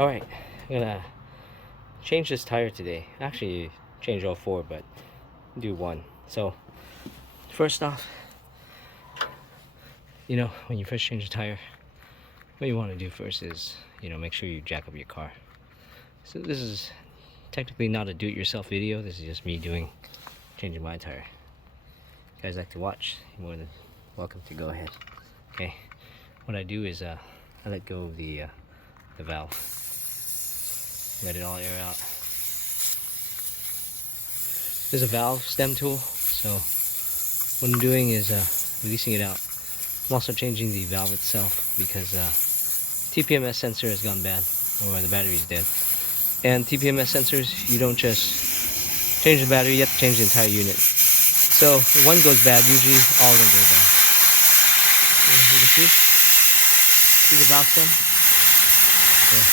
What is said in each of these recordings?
Alright, I'm gonna change this tire today. Actually, change all four, but do one. So, first off, when you first change a tire, what you want to do first is, make sure you jack up your car. So this is technically not a do-it-yourself video. This is just me changing my tire. If you guys like to watch, you're more than welcome to go ahead. Okay, what I do is I let go of the valve. Let it all air out. There's a valve stem tool, so what I'm doing is releasing it out. I'm also changing the valve itself because TPMS sensor has gone bad, or the battery's dead. And TPMS sensors, you don't just change the battery, you have to change the entire unit. So if one goes bad, usually all of them go bad. You can see the valve stem? Yeah.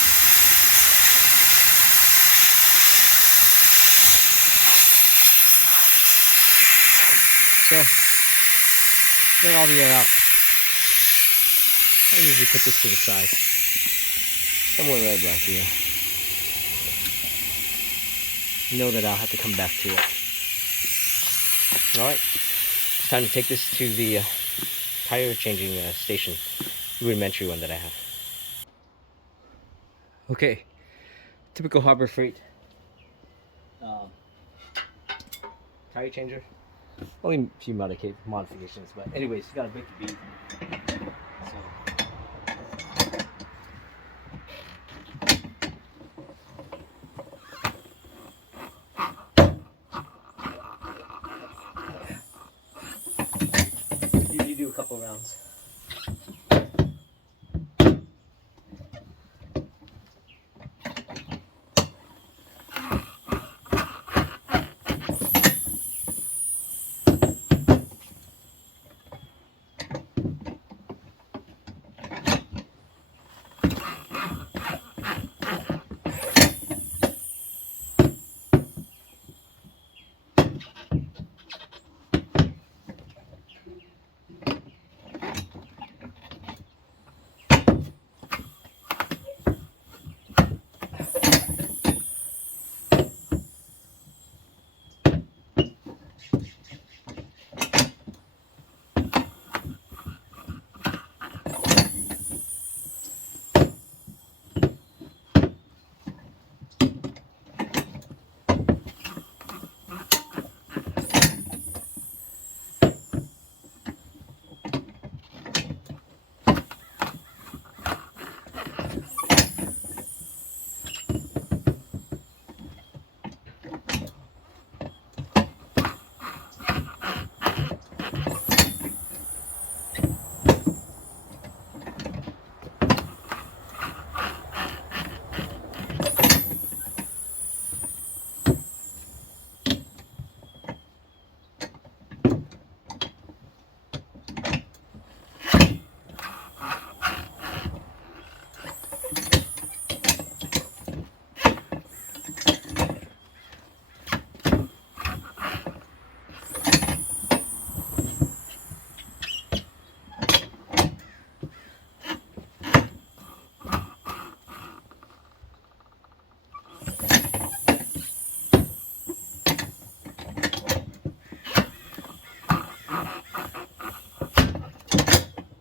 So, get all the air out. I usually put this to the side, somewhere right about here. Know that I'll have to come back to it. Alright, it's time to take this to the tire changing station, rudimentary one that I have. Okay, typical Harbor Freight tire changer. Only a few modifications, but anyways, you gotta break the bead. So, usually do a couple rounds.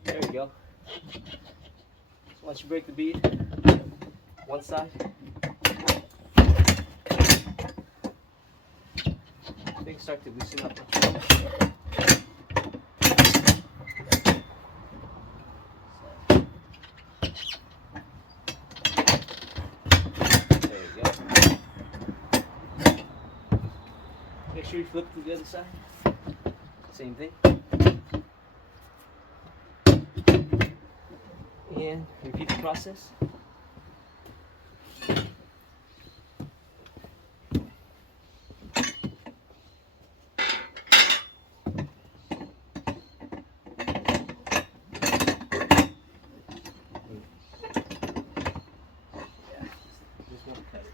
There we go. So once you break the bead, one side, things start to loosen up. There you go. Make sure you flip to the other side. Same thing. And repeat the process. Just won't cut it.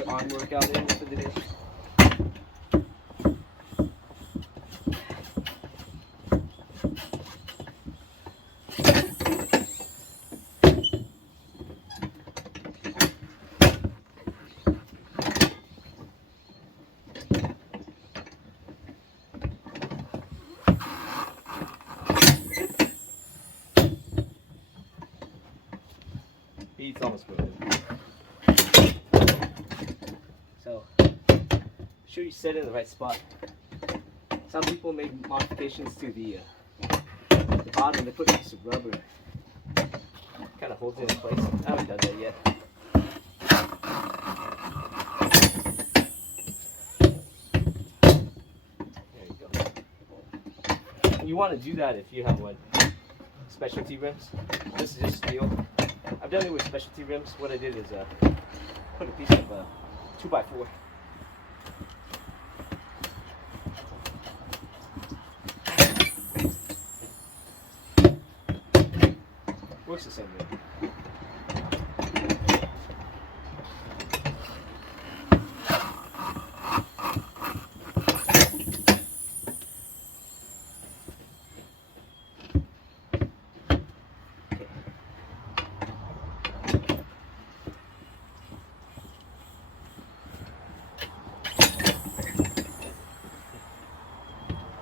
your arm workout in for the day. Bead's almost broken. So, sure you set it in the right spot. Some people made modifications to the bottom. They put a piece of rubber, kind of holds it in place. I haven't done that yet. There you go. You want to do that if you have one specialty rims. This is just steel. I've done it with specialty rims. What I did is put a piece of 2x4. Works the same way.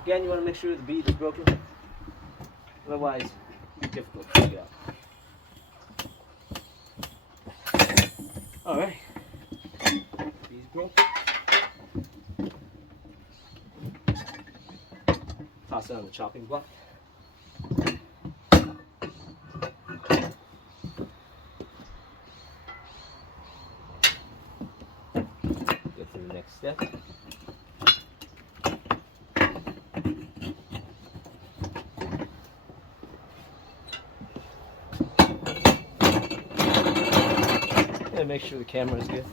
Again, you want to make sure the bead is broken. Otherwise, it'll be difficult to take it out. Alright. Bead's broken. Toss it on the chopping block. Get to the next step. And make sure the camera is good.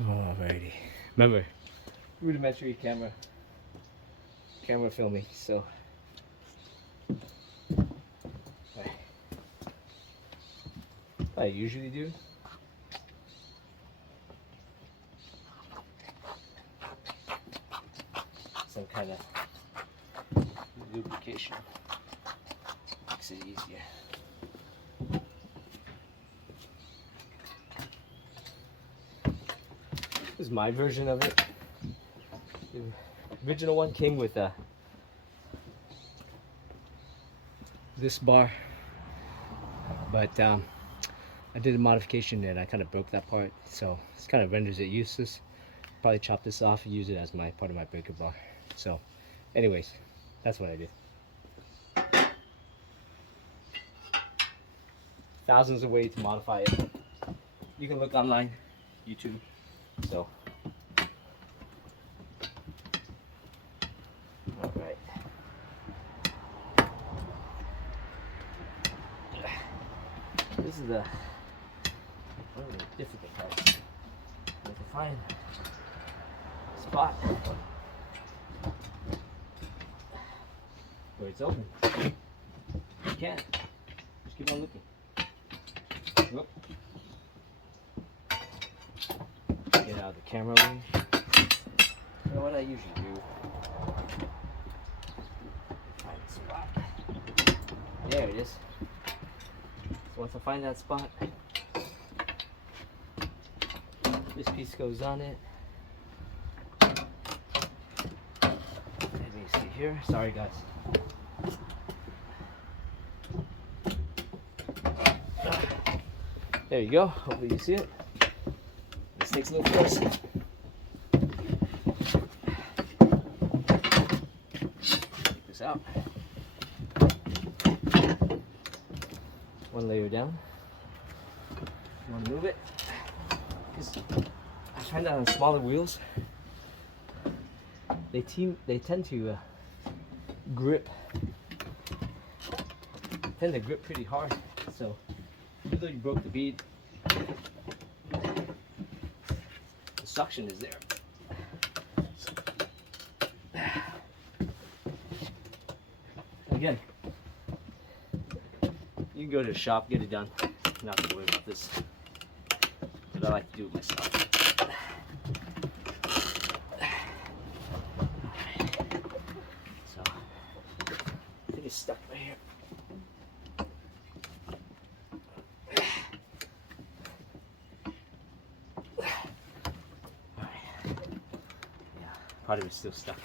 Alrighty. Remember, rudimentary camera filming, so I usually do. Some kind of lubrication. Makes it easier. This is my version of it. The original one came with this bar, but I did a modification and I kind of broke that part, so this kind of renders it useless. Probably chop this off and use it as my part of my breaker bar. So, anyways, that's what I did. Thousands of ways to modify it. You can look online, YouTube. So, all right. This is one of the difficult parts. You have to find a spot where it's open. You can't. Just keep on looking. Whoop. Get out of the camera way. You know what I usually do? Find a spot. There it is. So once I find that spot, this piece goes on it. Let me see here. Sorry guys. There you go. Hopefully you see it. This takes a little force. Take this out. One layer down. You want to move it? Because I find that on smaller wheels, they tend to grip. Tend to grip pretty hard. So even though you broke the bead, the suction is there. Again, You can go to the shop, get it done. Not to worry about this. But I like to do it myself. So I think it's stuck right here. Part of it's still stuck.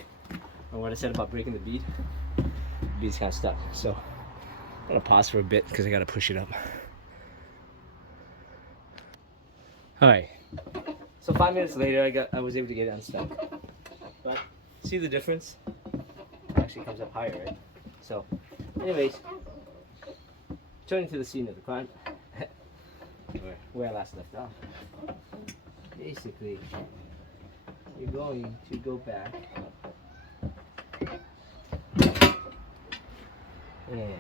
And what I said about breaking the bead, the bead's kind of stuck. So I'm gonna pause for a bit because I gotta push it up. All right. So 5 minutes later, I was able to get it unstuck. But see the difference? It actually comes up higher, right? So, anyways, turning to the scene of the crime, where I last left off. Basically, you're going to go back and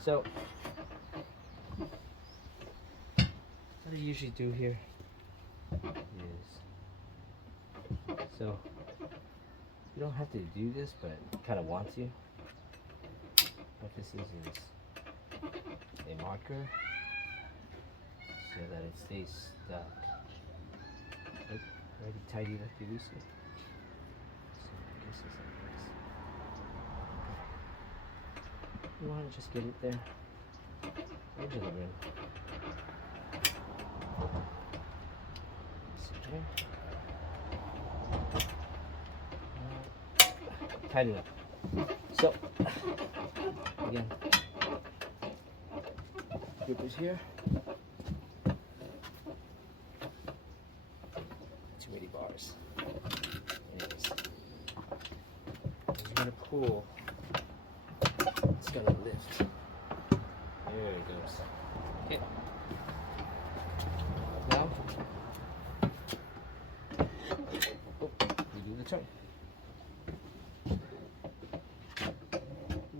so what I usually do here is, so you don't have to do this, but I kind of want to. What this is a marker so that it stays stuck. Nope, already tidied up the loosely. So I guess it's like this. You want to just get it there. Edge of the rim. Tighten it up. So, again, grip is here. Too many bars. Anyways, you're gonna pull. It's gonna lift. There it goes. Okay. Now, we do the turn.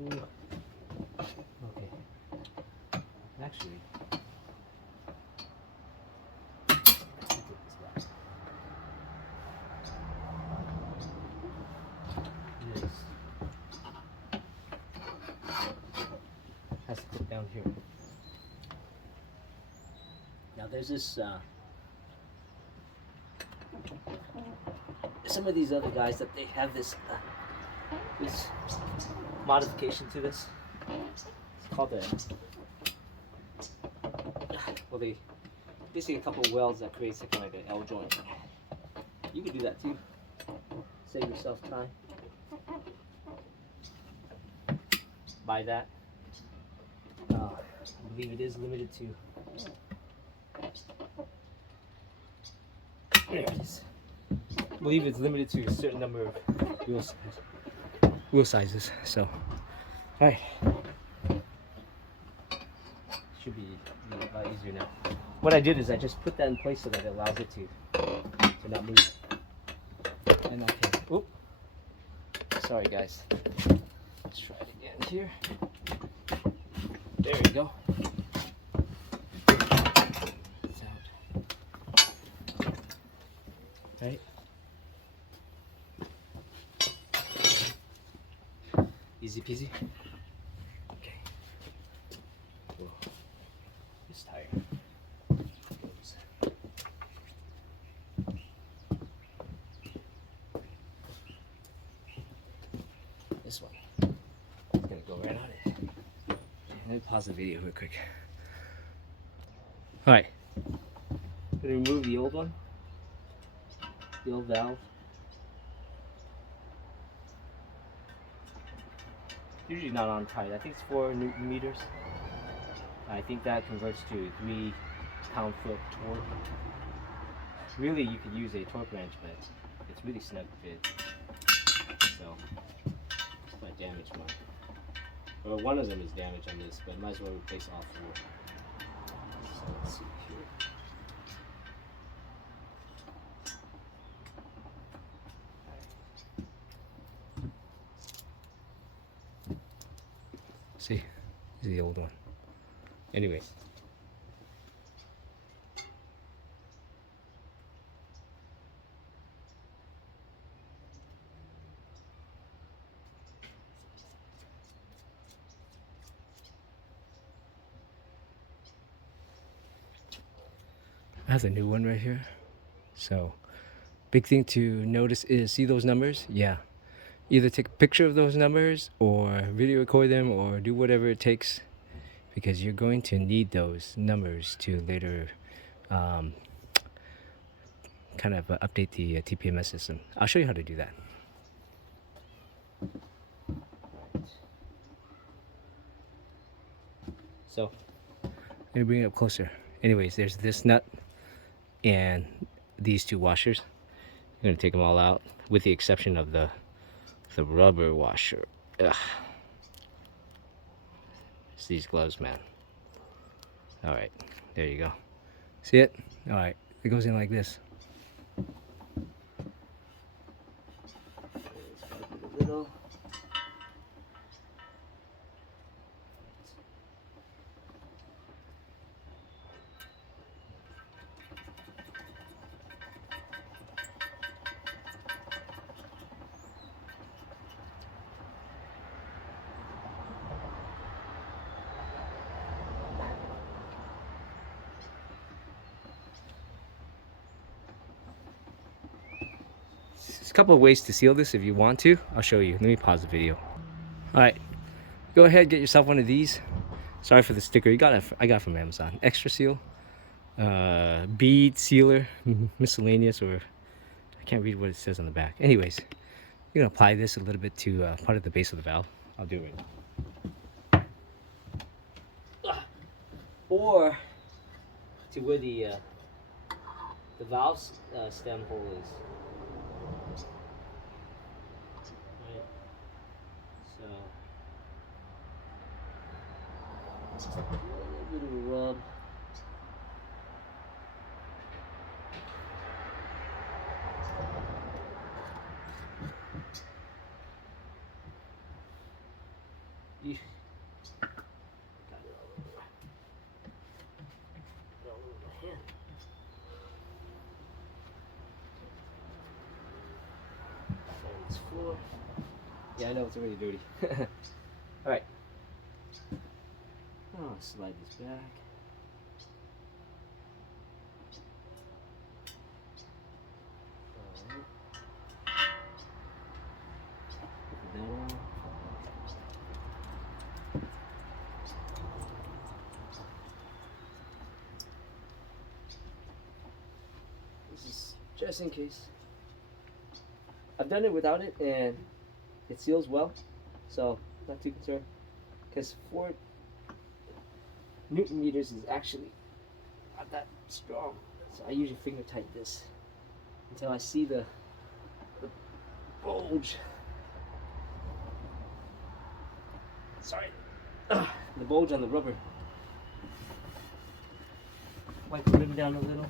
Ooh. Okay. Actually, let's take this back. This has to put down here. Now there's this, some of these other guys that they have this modification to this. It's called well, they basically a couple of welds that creates kind of like an L joint. You can do that too. Save yourself time. Buy that. I believe it is limited to. There it is. I believe it's limited to a certain number of wheel sizes. So, all right. Should be a lot easier now. What I did is I just put that in place so that it allows it to not move. And okay. Oop. Sorry guys. Let's try it again here. There we go. It's out. Right. Easy peasy. Okay. Whoa. This tire goes. This one. It's gonna go right on it. Let me pause the video real quick. Alright. Gonna remove the old one. The old valve. Usually not on tight. I think it's 4 Newton meters. I think that converts to 3 pound-foot torque. Really, you could use a torque wrench, but it's really snug fit. So, it's not damaged much. Well, one of them is damaged on this, but I might as well replace all 4. So let's see here. See, this is the old one. Anyways. I have the new one right here. So big thing to notice is, see those numbers? Yeah. Either take a picture of those numbers or video record them or do whatever it takes, because you're going to need those numbers to later kind of update the TPMS system. I'll show you how to do that. So let me bring it up closer. Anyways, there's this nut and these two washers. I'm gonna take them all out with the exception of the rubber washer. Ugh. It's these gloves, man. All right, there you go. See it? All right, it goes in like this. There's a couple of ways to seal this if you want to. I'll show you. Let me pause the video. All right, go ahead, get yourself one of these. Sorry for the sticker. I got it from Amazon. Extra seal, bead sealer, miscellaneous, or I can't read what it says on the back. Anyways, you're gonna apply this a little bit to part of the base of the valve. I'll do it. Or to where the valve stem hole is. Right. So a little bit of a rub. Got it all over. All over my hand. And this floor. Yeah, I know it's already dirty. All right. I'll slide this back. All right. Put that on. This is just in case. I've done it without it and it seals well, so not too concerned. Because 4 Newton meters is actually not that strong, so I usually finger tight this until I see the bulge. Sorry, the bulge on the rubber. Wipe the rim down a little.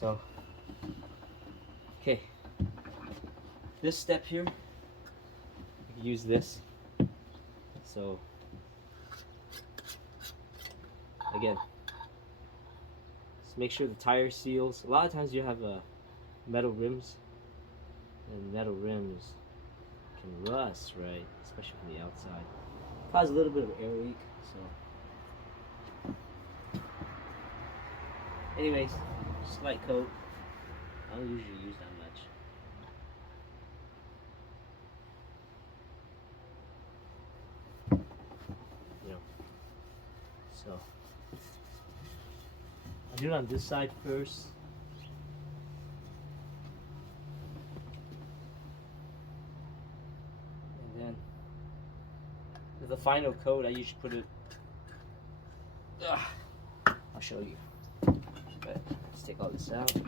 So, okay, this step here, you can use this. So, again, just make sure the tire seals. A lot of times you have metal rims, and metal rims can rust, right? Especially from the outside. Cause a little bit of air leak, so. Anyways, slight coat. I don't usually use that much. You know. So I do it on this side first. And then with the final coat, I usually put it. I'll show you. But let's take all this out. So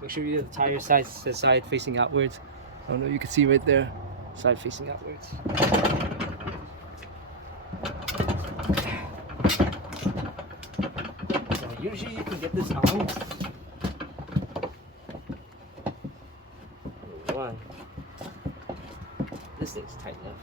make sure you have the tire side facing outwards. I don't know, you can see right there, side facing outwards. So usually you can get this on. Number one, this thing's tight enough.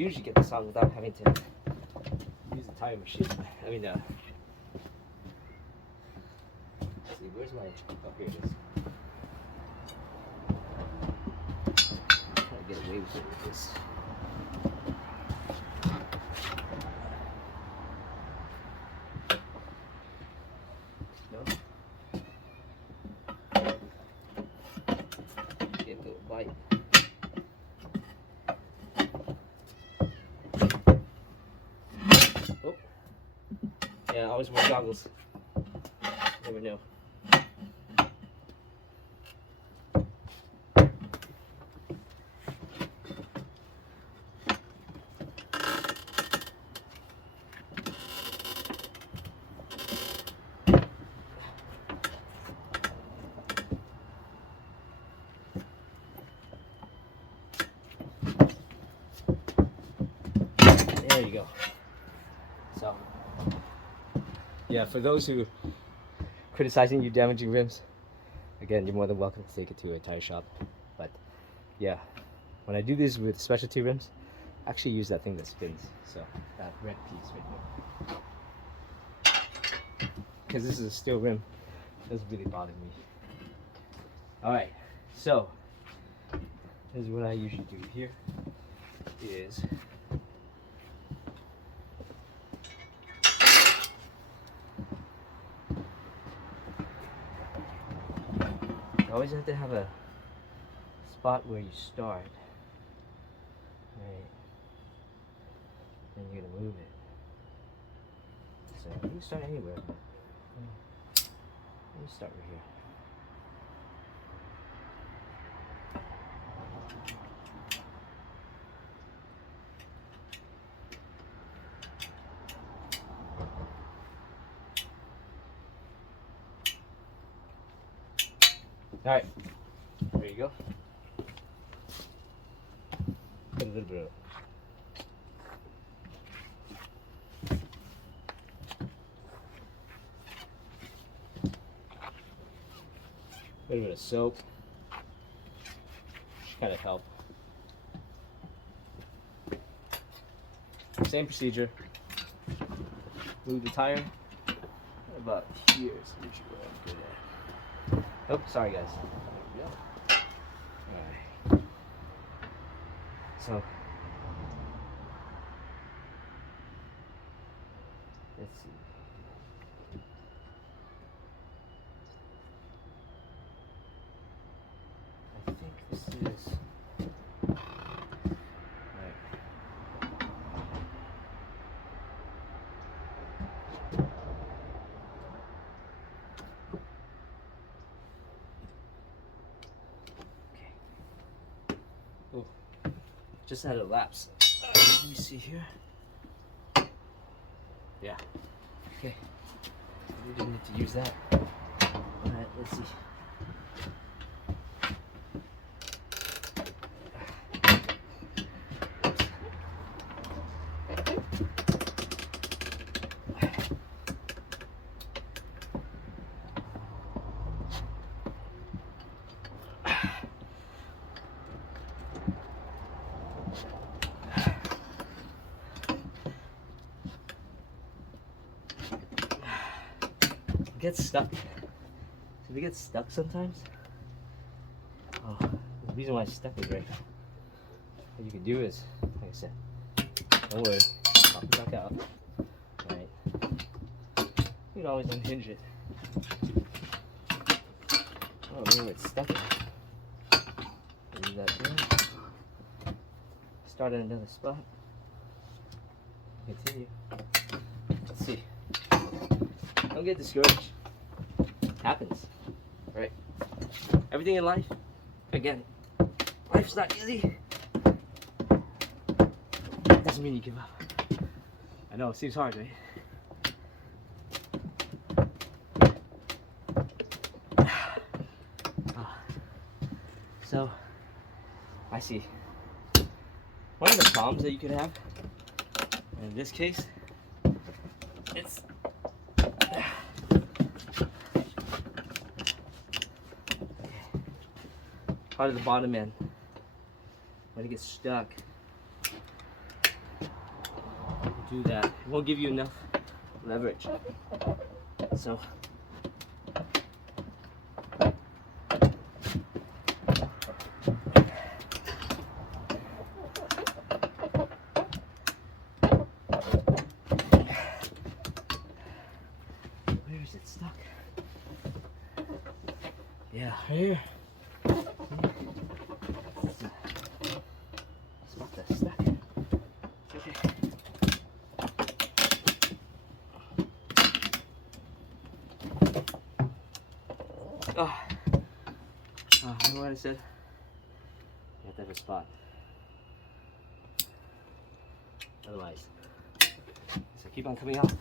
usually get this on without having to use the tire machine. I mean, let's see, where's my, oh, here it is. I'm trying to get away with it with this. No? Get a little bite. Oh. Yeah, always wear goggles. Never know. There you go. So, yeah, for those who criticizing you damaging rims, again, you're more than welcome to take it to a tire shop. But yeah, when I do this with specialty rims, I actually use that thing that spins. So that red piece right there, because this is a steel rim, it doesn't really bother me. All right, so this is what I usually do here. Is you always have to have a spot where you start, right? And you're gonna move it. So you can start anywhere, but let me start right here. All right, there you go. Put a little bit of soap, kind of help. Same procedure. Move the tire about here. So we should go ahead and do that. Oh, sorry guys. There we go. All right. So let's see. I think this is right. Okay. Oh, just had a lapse. Let me see here. Yeah. Okay. We didn't need to use that. All right. Let's see. Gets stuck. So if it gets stuck sometimes, oh, the reason why it's stuck is right. What you can do is, like I said, don't worry, pop it back out. Right. You can always unhinge it. Oh man, it's stuck. Leave that there. Start at another spot. Continue. Let's see. Don't get discouraged. Happens, right? Everything in life, again, life's not easy. Doesn't mean you give up. I know it seems hard, right? So, I see. One of the problems that you could have, in this case, it's part of the bottom end. When it gets stuck, do that. It won't give you enough leverage. So where is it stuck? Yeah, right here. Spot that's stuck. Okay. Oh, remember what I said? You have to have a spot. Otherwise, so keep on coming out.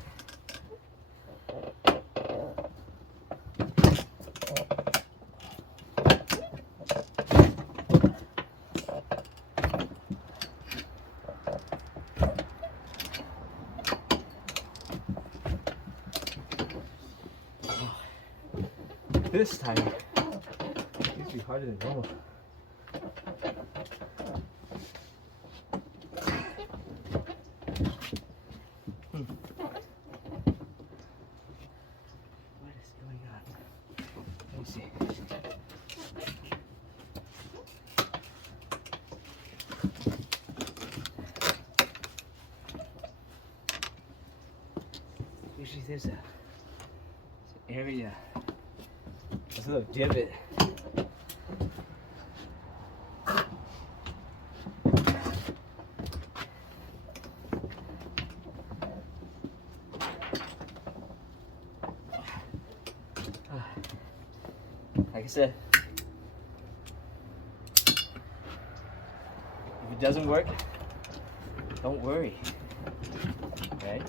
This time, it seems to be harder than normal. What is going on? Let me see. Usually there's an area. There's a little divot. Like I said, if it doesn't work, don't worry. Okay?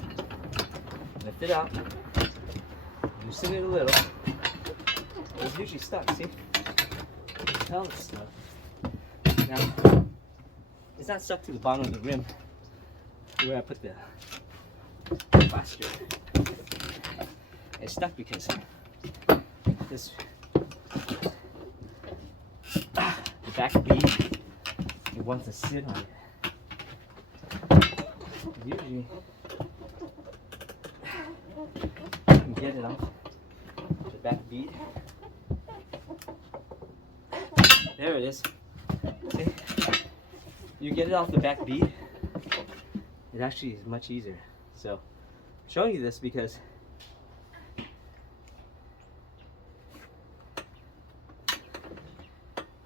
Lift it out. Loosen it a little. It's usually stuck, see? You can tell it's stuck. Now, it's not stuck to the bottom of the rim where I put the plaster. It's stuck because this the back bead, it wants to sit on it. Usually, you can get it off the back bead. There it is. See? You get it off the back bead, it actually is much easier. So, I'm showing you this because you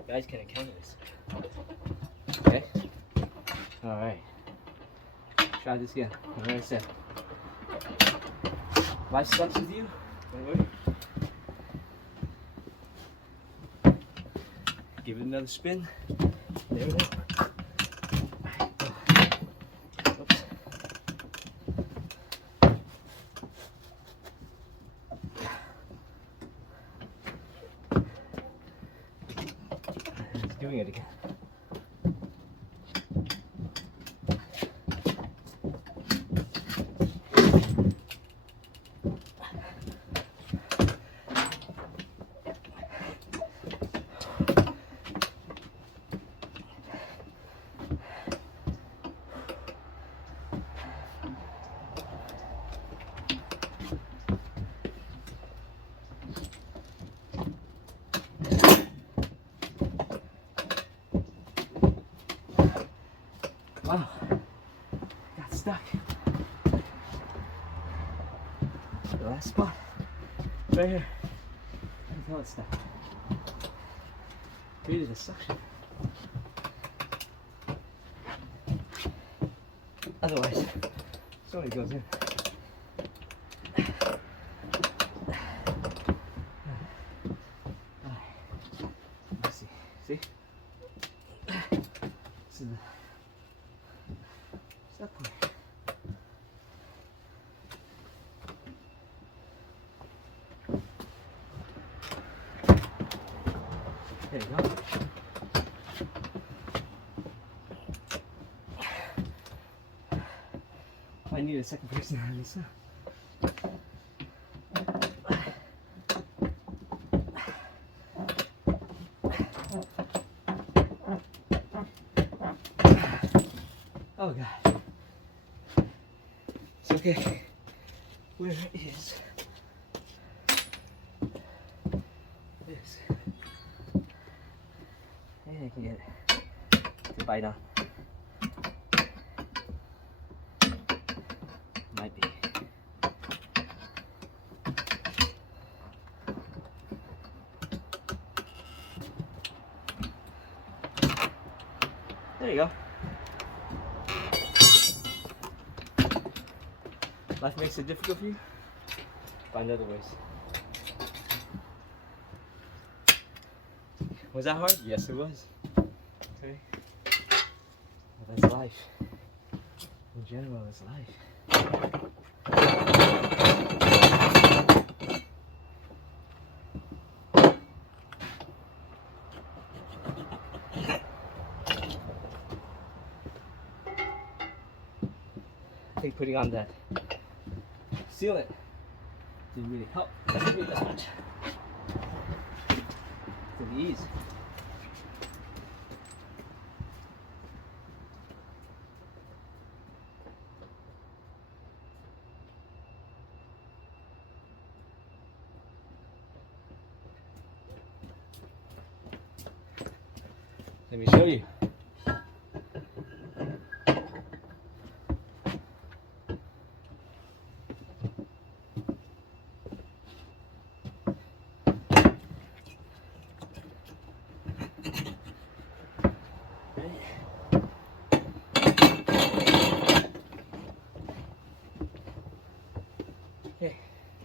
guys can encounter this. Okay? Alright. Try this again. Like I said, life sucks with you. Don't worry. Give it another spin. There we go. Oops. It's doing it again. Wow, got stuck. The last spot, right here. I can tell it's stuck. Created a suction. Otherwise, so it goes in. Let's see. See? This is the stuck point. There you go. I need a second person on this. Oh God. Okay, where is this? Hey, I can get it to bite on. Might be. There you go. Life makes it difficult for you? Find other ways. Was that hard? Yes, it was. Okay. Well, that's life. In general, it's life. I think putting on that sealant didn't really help. Doesn't really that much. For the ease. Let me show you. Okay.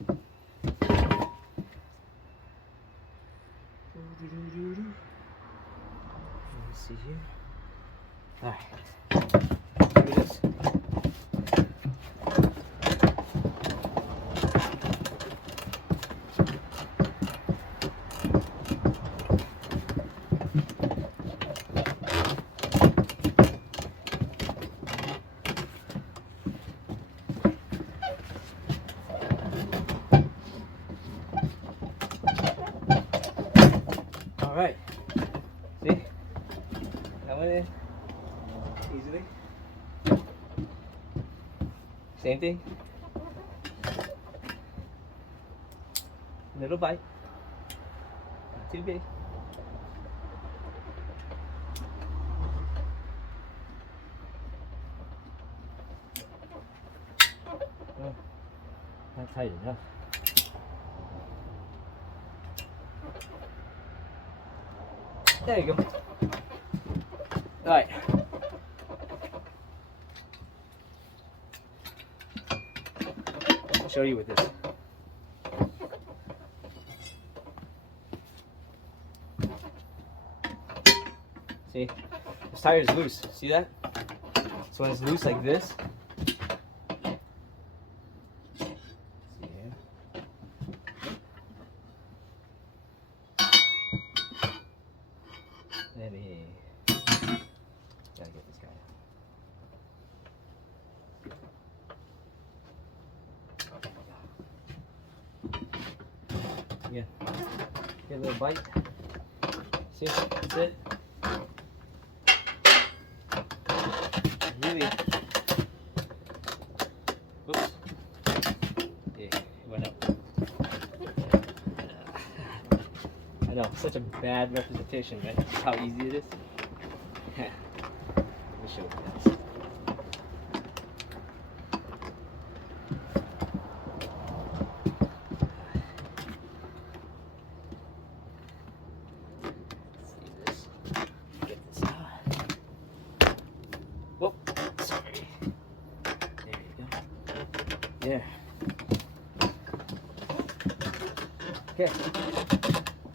Let me see here. Alright. Look at this. Alright. See? That went in easily. Same thing. Little bite. Not too big. Oh, not tight enough. There you go. Alright. I'll show you with this. See? This tire is loose. See that? So when it's loose like this. See here. Let me. Gotta get this guy out. Yeah. Get a little bite. See? That's it. Really. Oops. Yeah, it went up. I know, such a bad representation, right? How easy it is. Let me show you guys. Whoop, sorry. There you go. There. Okay.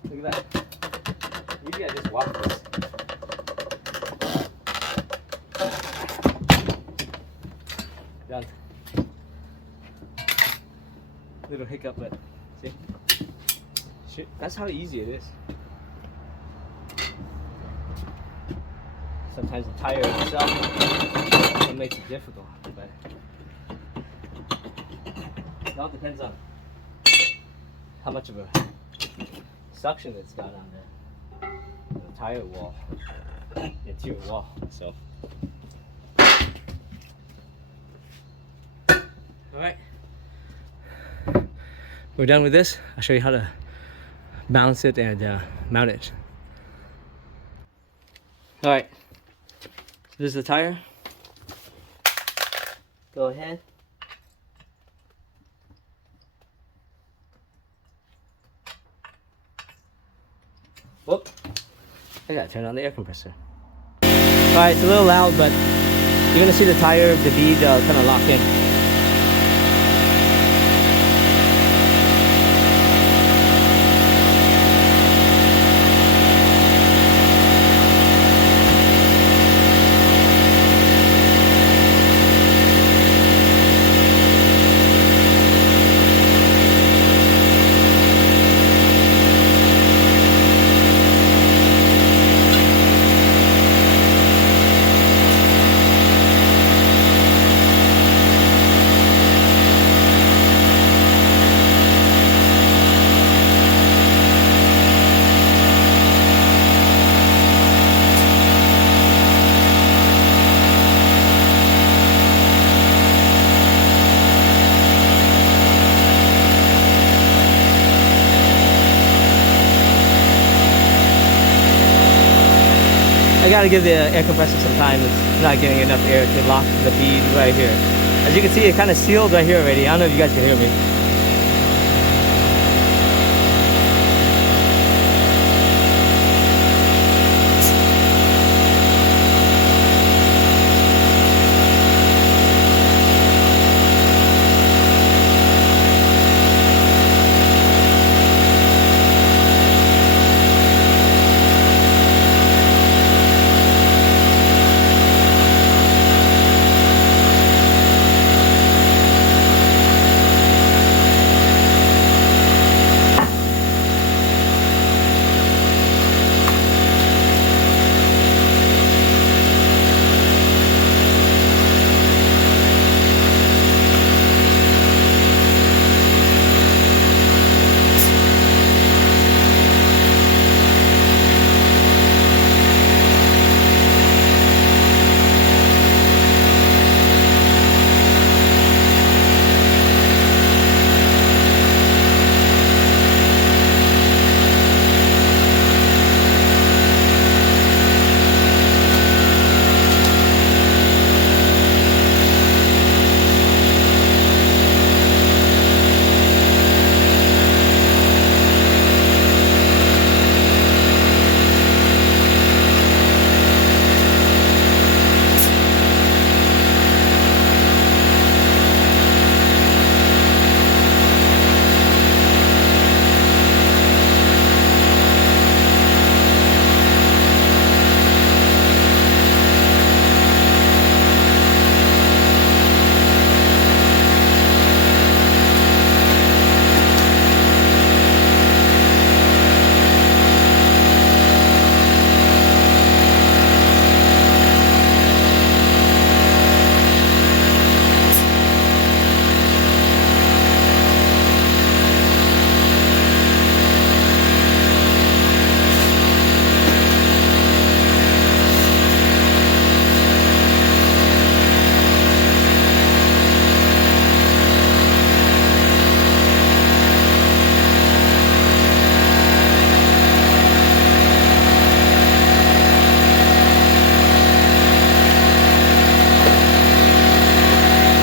Look at that. Maybe I just walk this. Done. Little hiccup, but see? Shit, that's how easy it is. Sometimes the tire itself it makes it difficult, but it all depends on how much of a suction it's got on the tire wall, interior wall. So All right, we're done with this. I'll show you how to balance it and mount it. All right, so this is the tire. Go ahead. Whoop, I gotta turn on the air compressor. All right, it's a little loud, but you're gonna see the tire of the bead kind of lock in. I gotta give the air compressor some time. It's not getting enough air to lock the bead right here. As you can see, it kind of sealed right here already. I don't know if you guys can hear me.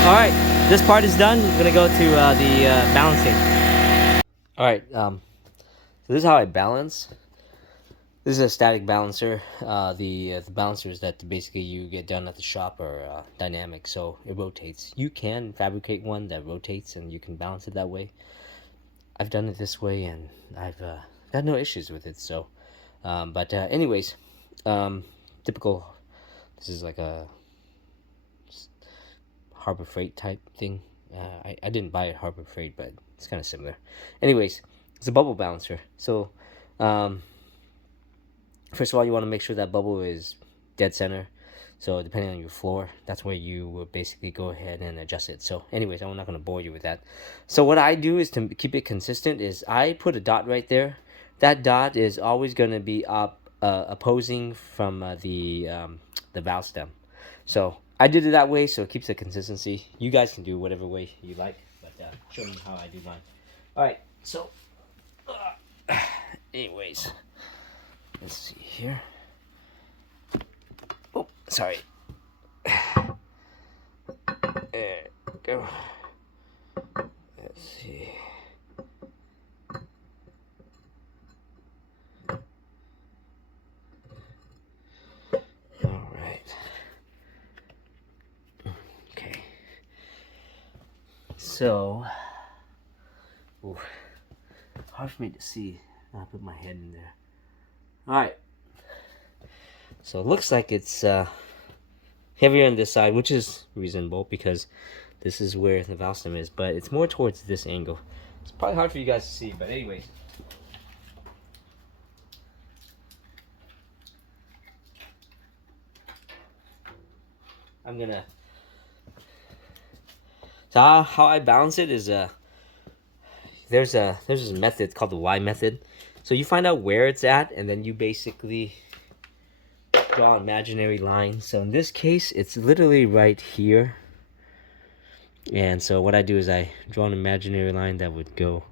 All right, this part is done. We're gonna go to the balancing. All right, so this is how I balance. This is a static balancer. The balancers that basically you get done at the shop are dynamic, so it rotates. You can fabricate one that rotates and you can balance it that way. I've done it this way and I've had no issues with it. So, anyways, typical. This is like a Harbor Freight type thing. I didn't buy it Harbor Freight, but it's kind of similar. Anyways, it's a bubble balancer. So, first of all, you want to make sure that bubble is dead center. So depending on your floor, that's where you will basically go ahead and adjust it. So anyways, I'm not going to bore you with that. So what I do is to keep it consistent is I put a dot right there. That dot is always going to be opposing from the valve stem. So I did it that way, so it keeps the consistency. You guys can do whatever way you like, but show me how I do mine. All right, so anyways, let's see here. Oh, sorry. There we go. Let's see. All right. Okay. So, ooh, hard for me to see. I'll put my head in there. All right. So it looks like it's heavier on this side, which is reasonable because this is where the valve stem is, but it's more towards this angle. It's probably hard for you guys to see, but anyways. I'm gonna. So how I balance it is there's this method called the Y method. So you find out where it's at, and then you basically draw an imaginary line. So in this case, it's literally right here. And so what I do is I draw an imaginary line that would go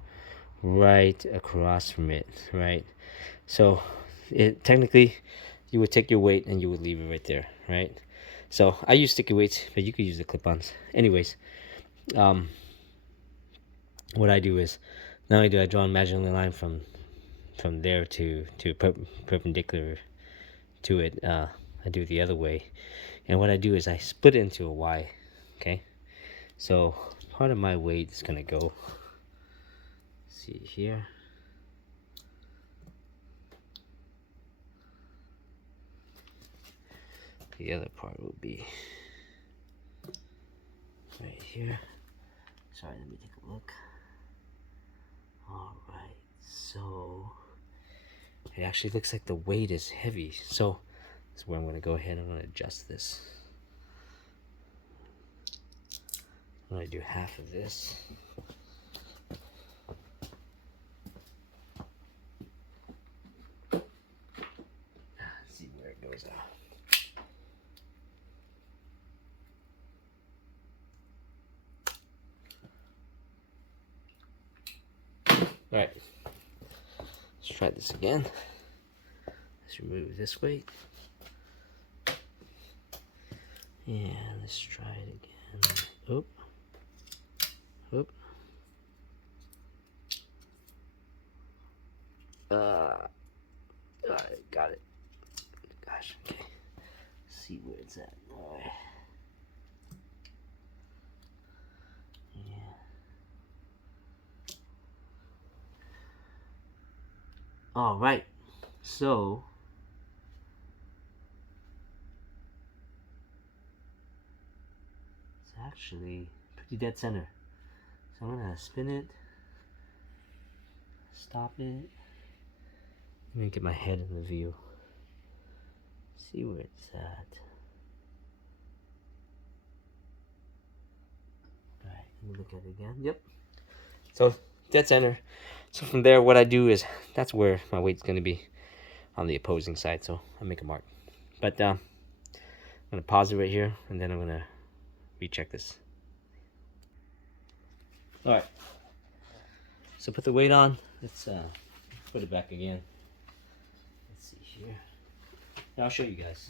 right across from it, right? So it technically, you would take your weight and you would leave it right there, right? So I use sticky weights, but you could use the clip-ons. Anyways, what I do is, not only do I draw an imaginary line from there to perpendicular to it, I do it the other way. And what I do is I split it into a Y, okay? So part of my weight is gonna go, see here. The other part will be right here. Sorry, let me take a look. All right, so it actually looks like the weight is heavy. So that's where I'm gonna go ahead and I'm gonna adjust this. I'm gonna do half of this. Let's see where it goes out. All right, let's try this again. Let's remove this weight. And let's try it again. Oop. Oop. Alright, got it. Gosh, okay. Let's see where it's at. Alright. Yeah. Alright. So it's actually pretty dead center. So I'm gonna spin it, stop it. Let me get my head in the view. See where it's at. Alright, let me look at it again. Yep. So dead center. So from there, what I do is, that's where my weight's gonna be, on the opposing side. So I make a mark. But I'm gonna pause it right here, and then I'm gonna recheck this. All right. So put the weight on. Let's put it back again. Let's see here. Now I'll show you guys.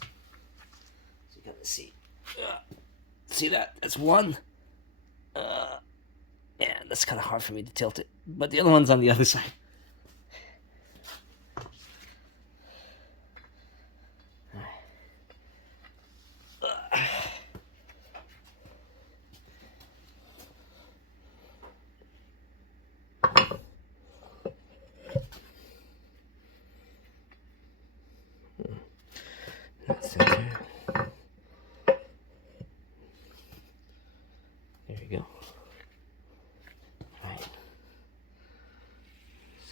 So you got the seat. See that? That's one. Yeah, that's kind of hard for me to tilt it. But the other one's on the other side. That's in there. There you go. Right.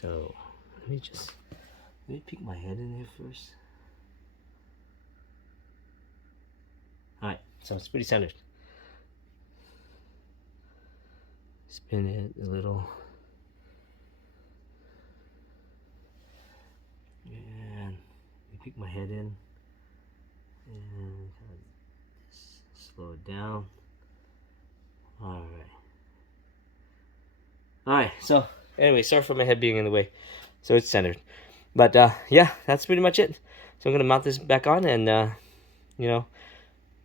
So let me peek my head in there first. Alright, so it's pretty centered. Spin it a little. And peek my head in. And kind of slow it down. Alright. Alright, so anyway, sorry for my head being in the way. So it's centered. But yeah, that's pretty much it. So I'm going to mount this back on and, you know,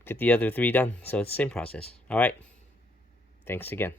get the other 3 done. So it's the same process. Alright. Thanks again.